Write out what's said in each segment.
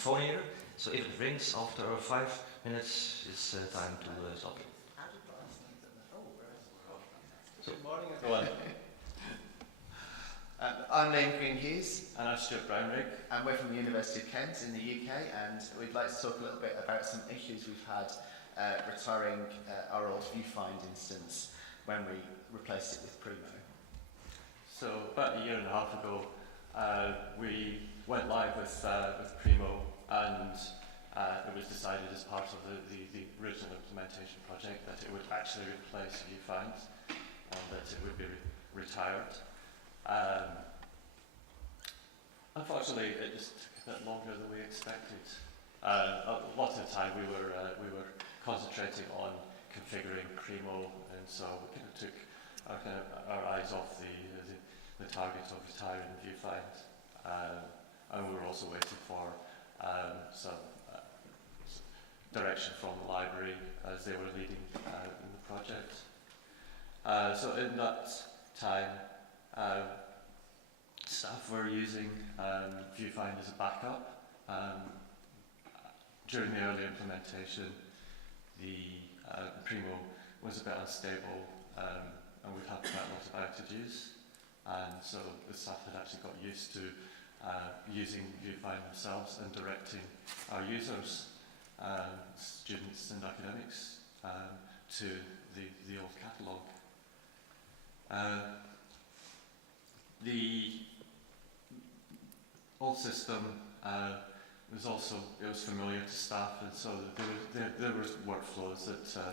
phone here, so if it rings after 5 minutes, it's time to stop it. Good morning, everyone. I'm Liam Green-Hughes. And I'm Stuart Brownrigg. And we're from the University of Kent in the UK, and we'd like to talk a little bit about some issues we've had retiring our old Viewfind instance when we replaced it with Primo. So about a year and a half ago, we went live with Primo, and it was decided as part of the original implementation project that it would actually replace Viewfind, and that it would be retired. Unfortunately, it just took a bit longer than we expected. A lot of the time we were concentrating on configuring Primo, and so we kind of took our eyes off the target of retiring Viewfind, and we were also waiting for some direction from the library as they were leading in the project. So in that time, staff were using Viewfind as a backup. During the early implementation, the Primo was a bit unstable, and we've had quite a lot of outages, and so the staff had actually got used to using Viewfind themselves and directing our users, students and academics, to the old catalogue. The old system was familiar to staff, and so there were workflows that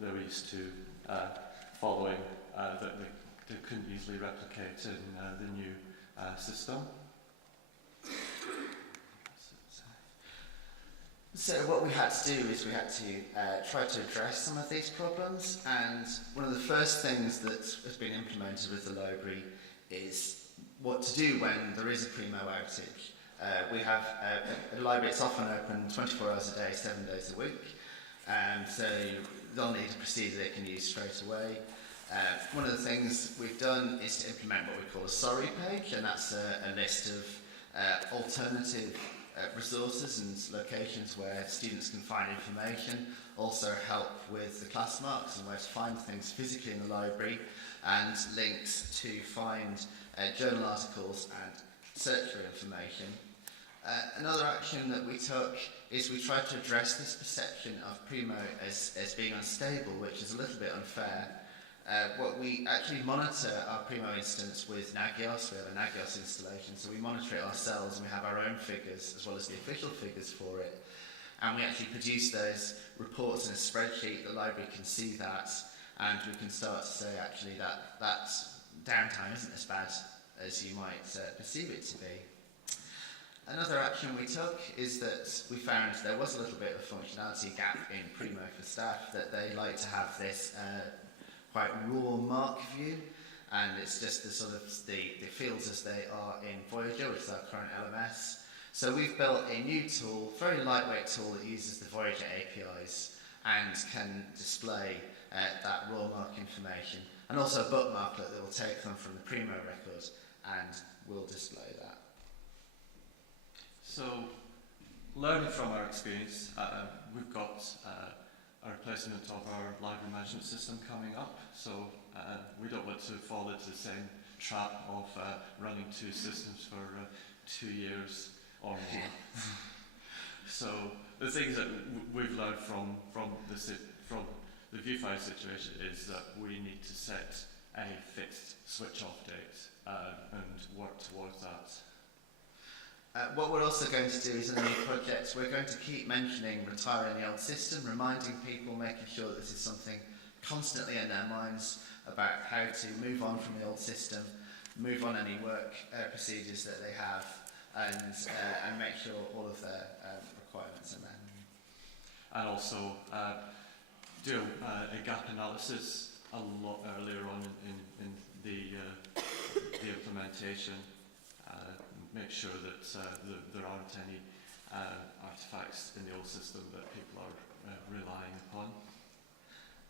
they were used to following that they couldn't easily replicate in the new system. So what we had to do is we had to try to address some of these problems, and one of the first things that has been implemented with the library is what to do when there is a Primo outage. We have a library that's often open 24 hours a day, 7 days a week, and so they'll need a procedure they can use straight away. One of the things we've done is to implement what we call a sorry page, and that's a list of alternative resources and locations where students can find information, also help with the class marks and where to find things physically in the library, and links to find journal articles and search for information. Another action that we took is we tried to address this perception of Primo as being unstable, which is a little bit unfair. We actually monitor our Primo instance with Nagios. We have a Nagios installation, so we monitor it ourselves, and we have our own figures as well as the official figures for it. And we actually produce those reports in a spreadsheet. The library can see that, and we can start to say actually that downtime isn't as bad as you might perceive it to be. Another action we took is that we found there was a little bit of a functionality gap in Primo for staff, that they like to have this quite raw mark view, and it's just the sort of the fields as they are in Voyager, which is our current LMS. So we've built a new tool, very lightweight tool that uses the Voyager APIs and can display that raw mark information, and also a bookmarklet that will take them from the Primo record and will display that. So, learning from our experience, we've got a replacement of our library management system coming up, so we don't want to fall into the same trap of running two systems for 2 years or more. So the things that we've learned from the Viewfind situation is that we need to set a fixed switch-off date and work towards that. What we're also going to do is in the new project, we're going to keep mentioning retiring the old system, reminding people, making sure that this is something constantly in their minds about how to move on from the old system, move on any work procedures that they have, and make sure all of their requirements are met. And also do a gap analysis a lot earlier on in the implementation. Make sure that there aren't any artifacts in the old system that people are relying upon.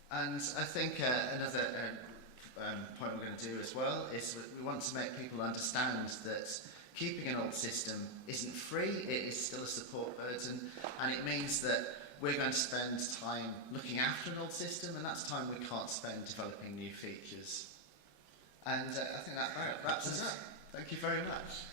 And I think another point we're going to do as well is we want to make people understand that keeping an old system isn't free, it is still a support burden, and it means that we're going to spend time looking after an old system, and that's time we can't spend developing new features. And I think that wraps us up. Thank you very much.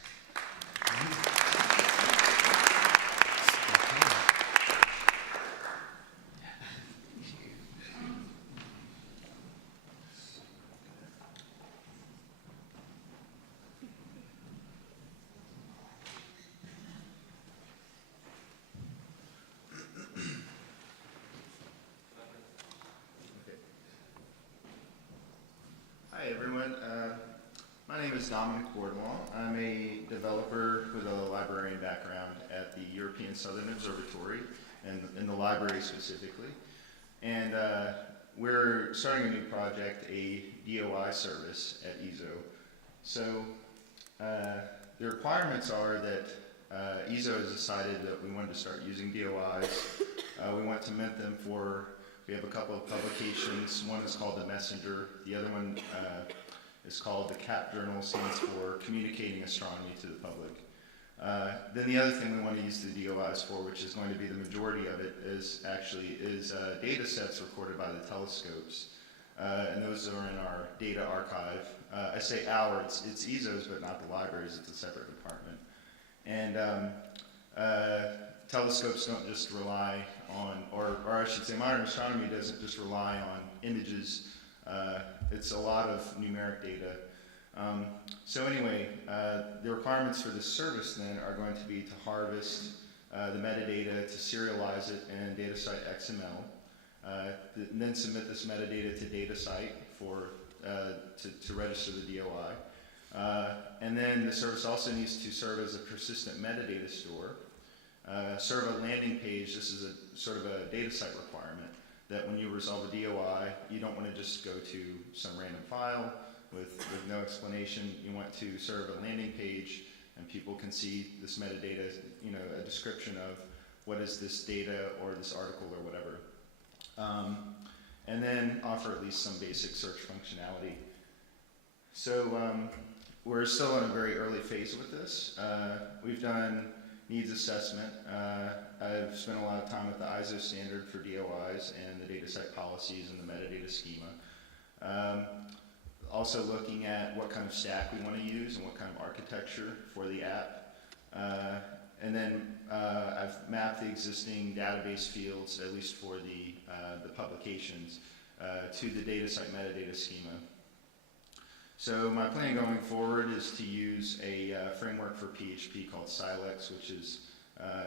Hi everyone, my name is Dominic Cornwall. I'm a developer with a librarian background at the European Southern Observatory, and in the library specifically. And we're starting a new project, a DOI service at EZO. So the requirements are that EZO has decided that we wanted to start using DOIs. We want to mint them for, we have a couple of publications. One is called The Messenger. The other one is called the CAP Journal, stands for Communicating Astronomy to the Public. Then the other thing we want to use the DOIs for, which is going to be the majority of it, is data sets recorded by the telescopes. And those are in our data archive. I say our, it's EZO's, but not the libraries, it's a separate department. And telescopes don't just rely on, or I should say modern astronomy doesn't just rely on images, it's a lot of numeric data. So anyway, the requirements for this service then are going to be to harvest the metadata, to serialize it in DataSite XML, then submit this metadata to DataSite to register the DOI. And then the service also needs to serve as a persistent metadata store, serve a landing page. This is a sort of a DataSite requirement, that when you resolve a DOI, you don't want to just go to some random file with no explanation. You want to serve a landing page, and people can see this metadata, a description of what is this data or this article or whatever. And then offer at least some basic search functionality. So we're still in a very early phase with this. We've done needs assessment. I've spent a lot of time with the ISO standard for DOIs and the DataSite policies and the metadata schema. Also looking at what kind of stack we want to use and what kind of architecture for the app. And then I've mapped the existing database fields, at least for the publications, to the DataSite metadata schema. So my plan going forward is to use a framework for PHP called Silex, which is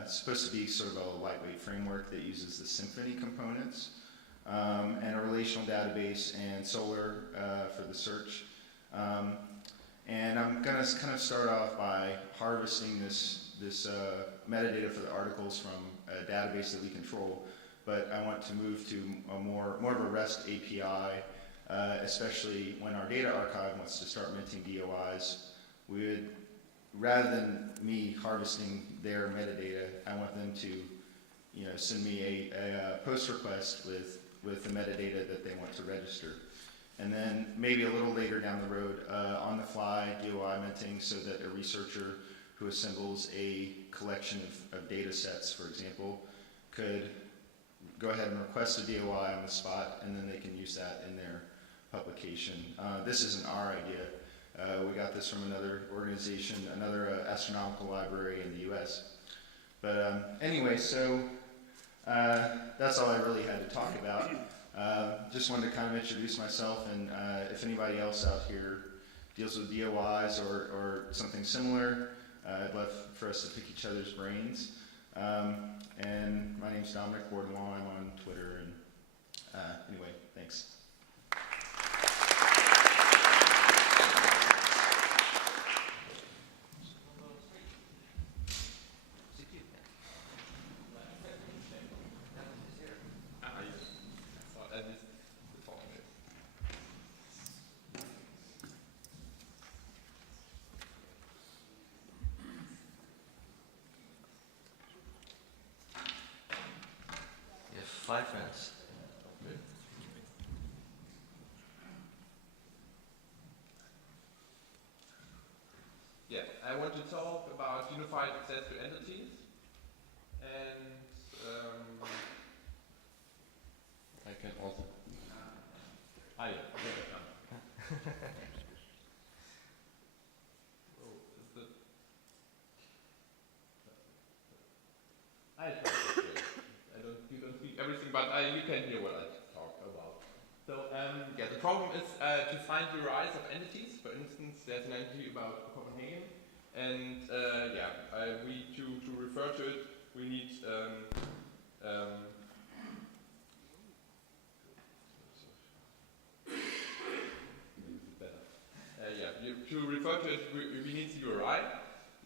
supposed to be sort of a lightweight framework that uses the Symfony components, and a relational database and Solr for the search. And I'm going to kind of start off by harvesting this metadata for the articles from a database that we control, but I want to move to a more of a REST API, especially when our data archive wants to start minting DOIs. We would, rather than me harvesting their metadata, I want them to, send me a post request with the metadata that they want to register. And then maybe a little later down the road, on the fly DOI minting, so that a researcher who assembles a collection of data sets, for example, could go ahead and request a DOI on the spot, and then they can use that in their publication. This isn't our idea. We got this from another organization, another astronomical library in the US. But anyway, so that's all I really had to talk about. Just wanted to kind of introduce myself, and if anybody else out here deals with DOIs or something similar, I'd love for us to pick each other's brains. And my name's Dominic Cornwall. I'm on Twitter, and anyway, thanks. You have 5 minutes. Yeah. I want to talk about unified access to entities. And I can also. Yeah. You don't speak everything, but you can hear what I talk about. So yeah, the problem is to find URIs of entities. For instance, there's an entity about Copenhagen, and to refer to it, we need to refer to it, we need the URI.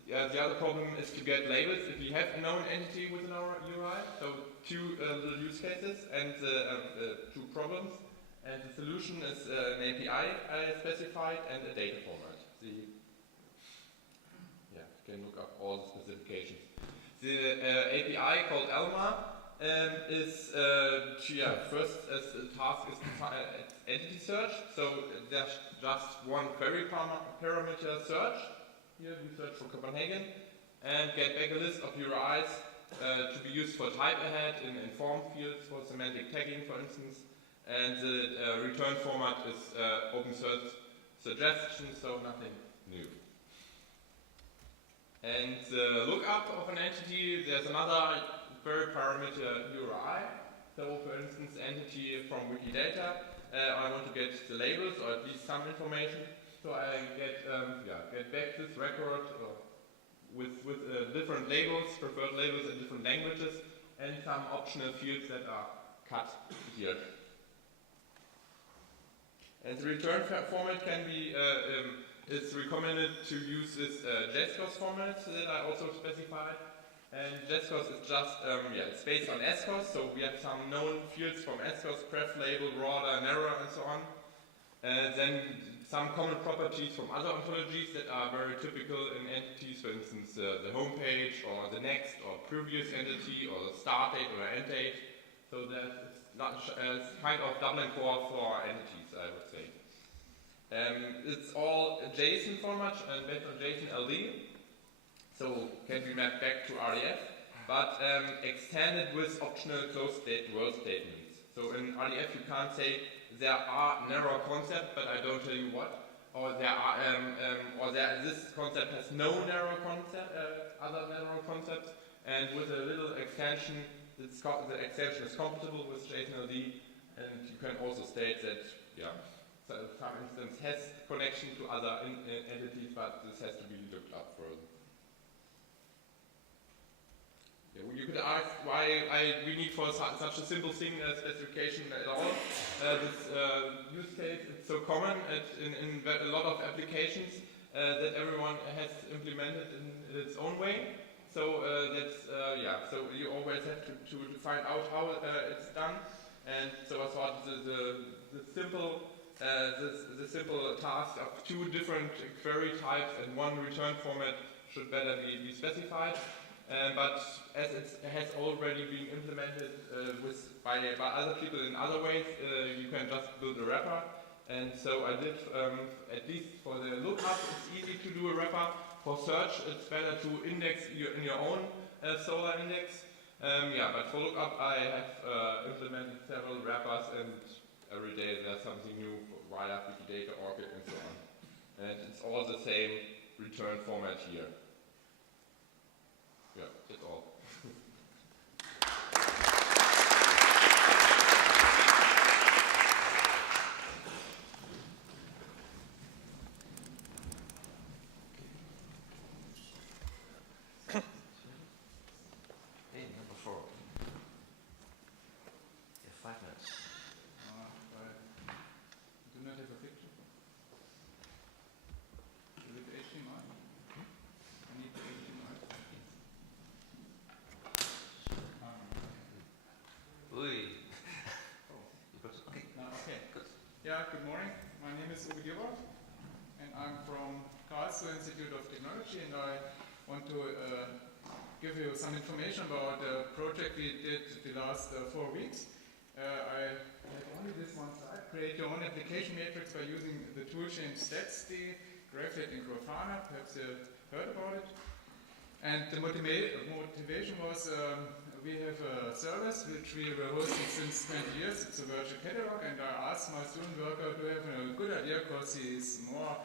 The other problem is to get labels. If we have a known entity within our URI, so two little use cases and two problems, and the solution is an API specified and a data format. You can look up all the specifications. The API called Elma is first as a task is entity search. So there's just one query parameter search. Here we search for Copenhagen and get back a list of URIs to be used for type ahead in form fields for semantic tagging, for instance. And the return format is open source suggestions, so nothing new. And the lookup of an entity, there's another query parameter URI. So for instance, entity from Wikidata, I want to get the labels or at least some information. So I get back this record with different labels, preferred labels in different languages, and some optional fields that are cut here. And the return format can be, it's recommended to use this JSCOS format that I also specified. And JSCOS is just, it's based on SCOS, so we have some known fields from SCOS, pref label, RORDA, narrow, and so on. Then some common properties from other ontologies that are very typical in entities, for instance, the home page, or the next, or previous entity, or the start date, or end date. So that's kind of Dublin core for entities, I would say. It's all JSON format and based on JSON LD. So can be mapped back to RDF, but extended with optional closed world statements. So in RDF you can't say there are narrow concepts, but I don't tell you what, or this concept has no narrow concept, other narrow concepts, and with a little extension, the extension is compatible with JSON LD, and you can also state that so some instance has connection to other entities, but this has to be looked up further. You could ask why we need for such a simple thing specification at all. This use case is so common in a lot of applications that everyone has implemented in its own way. So so you always have to find out how it's done. And so I thought the simple task of two different query types and one return format should better be specified. But as it has already been implemented by other people in other ways, you can just build a wrapper. And so I did, at least for the lookup, it's easy to do a wrapper. For search, it's better to index in your own Solr index. But for lookup, I have implemented several wrappers, and every day there's something new via Wikidata, ORCID, and so on. And it's all the same return format here. Yeah, that's all. Hey, number 4. You have 5 minutes. I do not have a picture. Is it HTML? I need the HTML. Okay. Good. Yeah, good morning. My name is Uwe Gilbert, and I'm from Karlsruhe Institute of Technology, and I want to give you some information about the project we did the last 4 weeks. I had only this one slide. Create your own application matrix by using the toolchain StatsD, Graph it in Grafana. Perhaps heard about it. And the motivation was we have a service which we were hosting since 20 years. It's a virtual catalog, and I asked my student worker to have a good idea because he is more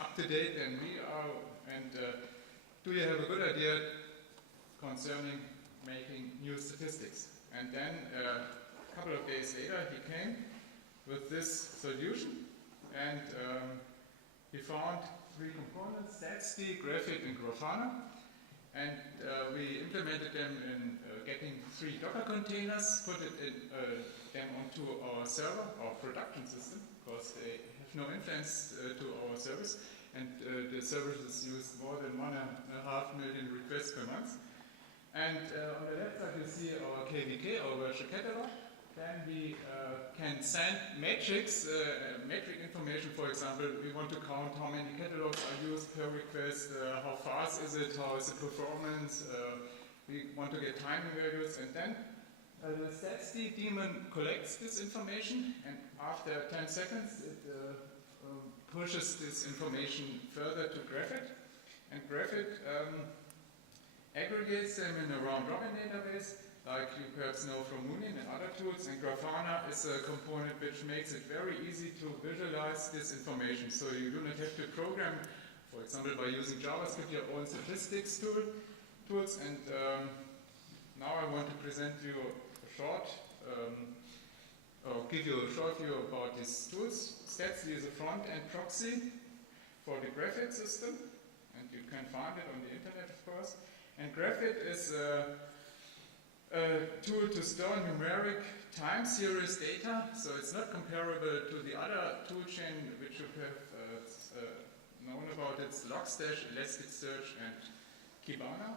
up to date than we are. And do you have a good idea concerning making new statistics? And then a couple of days later he came with this solution, and he found 3 components: StatsD, Graphit, and Grafana. And we implemented them in getting 3 Docker containers, put them onto our server, our production system, because they have no influence to our service. And the services use more than 1.5 million requests per month. And on the left side you see our KVK, our virtual catalog. Then we can send metrics, metric information. For example, we want to count how many catalogs are used per request, how fast is it, how is the performance. We want to get timing values, and then the StatsD daemon collects this information, and after 10 seconds it pushes this information further to Graphit. And Graphit aggregates them in a round-robin database, like you perhaps know from Munin and other tools. And Grafana is a component which makes it very easy to visualize this information. So you do not have to program, for example, by using JavaScript, your own statistics tools. And now I want to present you a short, or give you a short view about these tools. StatsD is a front-end proxy for the Graphit system, and you can find it on the internet, of course. And Graphit is a tool to store numeric time series data, so it's not comparable to the other toolchain which you have known about. It's Logstash, Elasticsearch, and Kibana,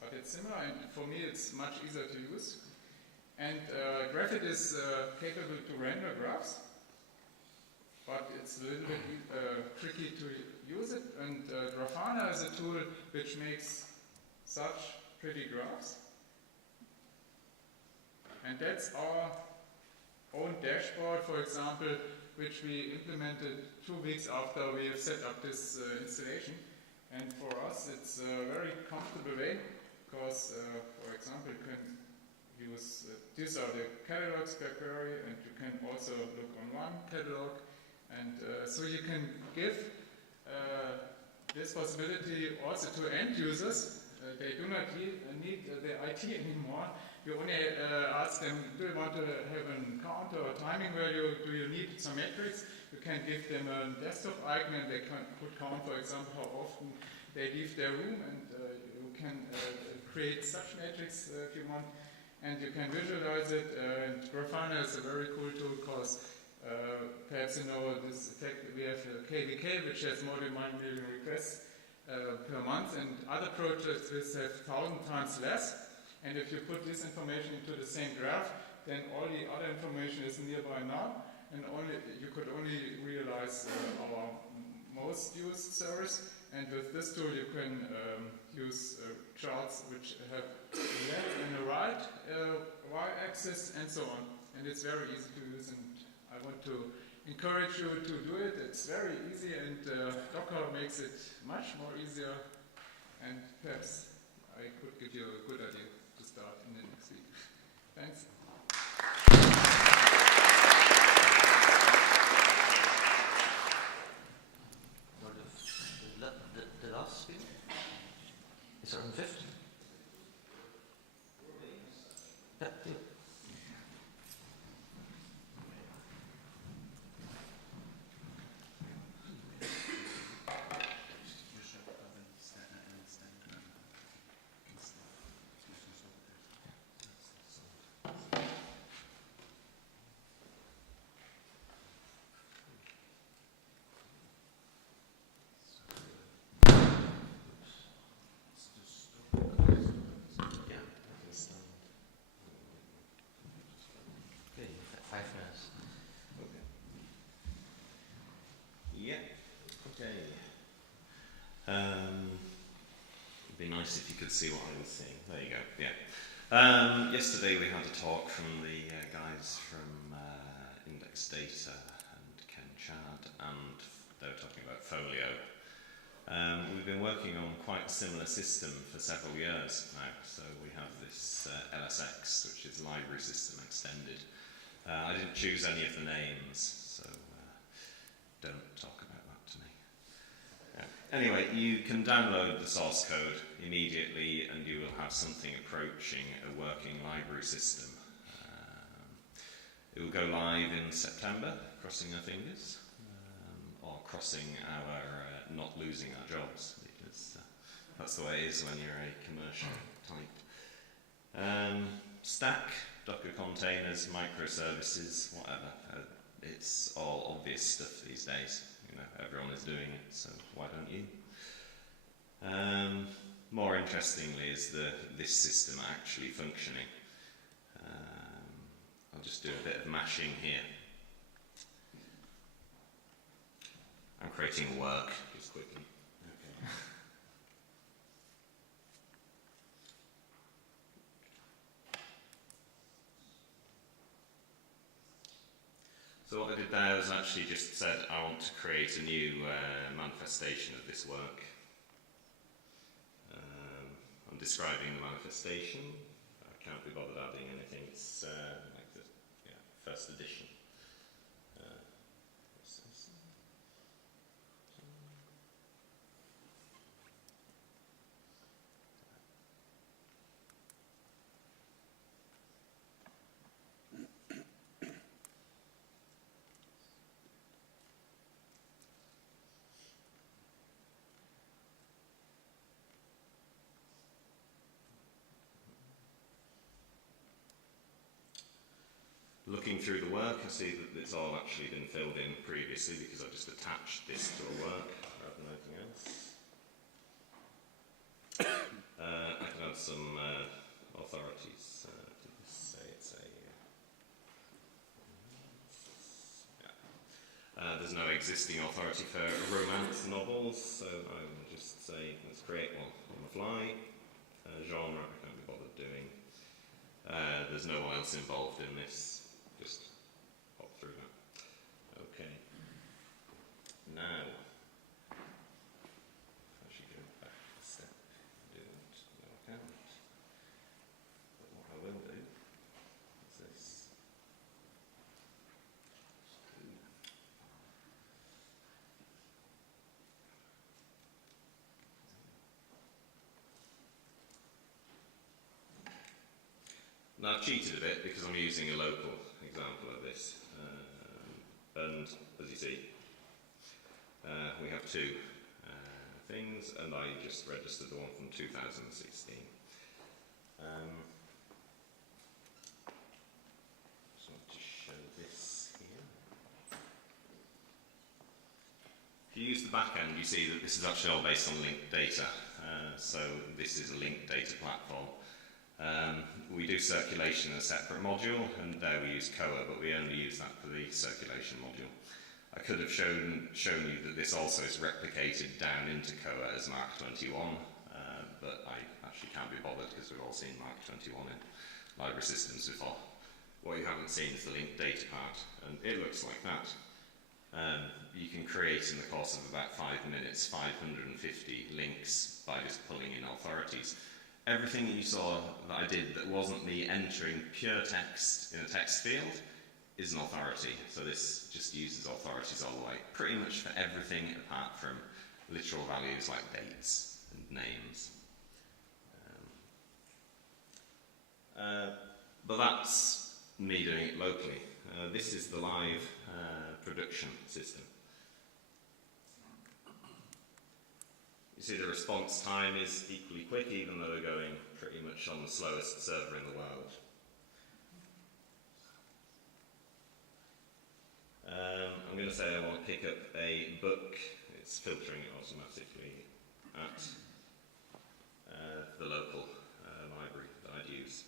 but it's similar, and for me it's much easier to use. And Graphit is capable to render graphs, but it's a little bit tricky to use it. And Grafana is a tool which makes such pretty graphs. And that's our own dashboard, for example, which we implemented 2 weeks after we have set up this installation. And for us, it's a very comfortable way, because, for example, you can use, these are the catalogs per query, and you can also look on one catalog. And so you can give this possibility also to end users. They do not need the IT anymore. You only ask them, do you want to have a counter or timing value? Do you need some metrics? You can give them a desktop icon, and they could count, for example, how often they leave their room, and you can create such metrics if you want, and you can visualize it. And Grafana is a very cool tool, because perhaps you know this effect. We have KVK, which has more than 1 million requests per month, and other projects which have 1,000 times less. And if you put this information into the same graph, then all the other information is nearby now, and you could only realize our most used service. And with this tool you can use charts which have a left and a right y-axis and so on. And it's very easy to use, and I want to encourage you to do it. It's very easy, and Docker makes it much more easier, and perhaps I could give you a good idea to start in the next week. Thanks. The last speaker? Is there a fifth? Yeah, yeah. It'd be nice if you could see what I was seeing. There you go, yeah. Yesterday we had a talk from the guys from Index Data and Ken Chad, and they were talking about Folio. We've been working on quite a similar system for several years now. So we have this LSX, which is Library System Extended. I didn't choose any of the names, so don't talk about that to me. Anyway, you can download the source code immediately and you will have something approaching a working library system. It will go live in September, crossing our fingers, or crossing our not losing our jobs, because that's the way it is when you're a commercial type. Stack, Docker containers, microservices, whatever. It's all obvious stuff these days. You know, everyone is doing it, so why don't you? More interestingly is this system actually functioning. I'll just do a bit of mashing here. I'm creating work just quickly. Okay. So what I did there was actually just said I want to create a new manifestation of this work. I'm describing the manifestation. I can't be bothered adding anything. It's like the first edition. Looking through the work, I see that it's all actually been filled in previously because I just attached this to a work rather than anything else. I can add some authorities to this. Say it's there's no existing authority for romance novels, so I will just say let's create one on the fly. Genre I can't be bothered doing. There's no one else involved in this. Just pop through that. Okay. Now, I should go back a step. Do it. No, I can't. But what I will do is this. Now I've cheated a bit because I'm using a local example of this, and as you see, we have two things, and I just registered the one from 2016. Just want to show this here. If you use the back end, you see that this is actually all based on linked data. So this is a linked data platform. We do circulation in a separate module, and there we use Koa, but we only use that for the circulation module. I could have shown you that this also is replicated down into Koa as Mark 21, but I actually can't be bothered because we've all seen Mark 21 in library systems before. What you haven't seen is the linked data part, and it looks like that. You can create in the course of about 5 minutes 550 links by just pulling in authorities. Everything that you saw that I did that wasn't me entering pure text in a text field is an authority. So this just uses authorities all the way, pretty much for everything apart from literal values like dates and names. But that's me doing it locally. This is the live production system. You see the response time is equally quick, even though we're going pretty much on the slowest server in the world. I'm going to say I want to pick up a book. It's filtering it automatically at the local library that I'd use.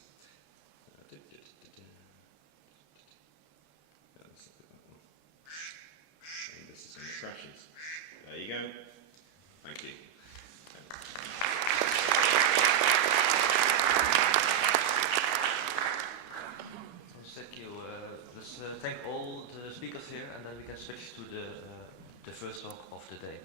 This is when it crashes. There you go. Thank you. Thank you. Let's thank all the speakers here, and then we can switch to the first talk of the day.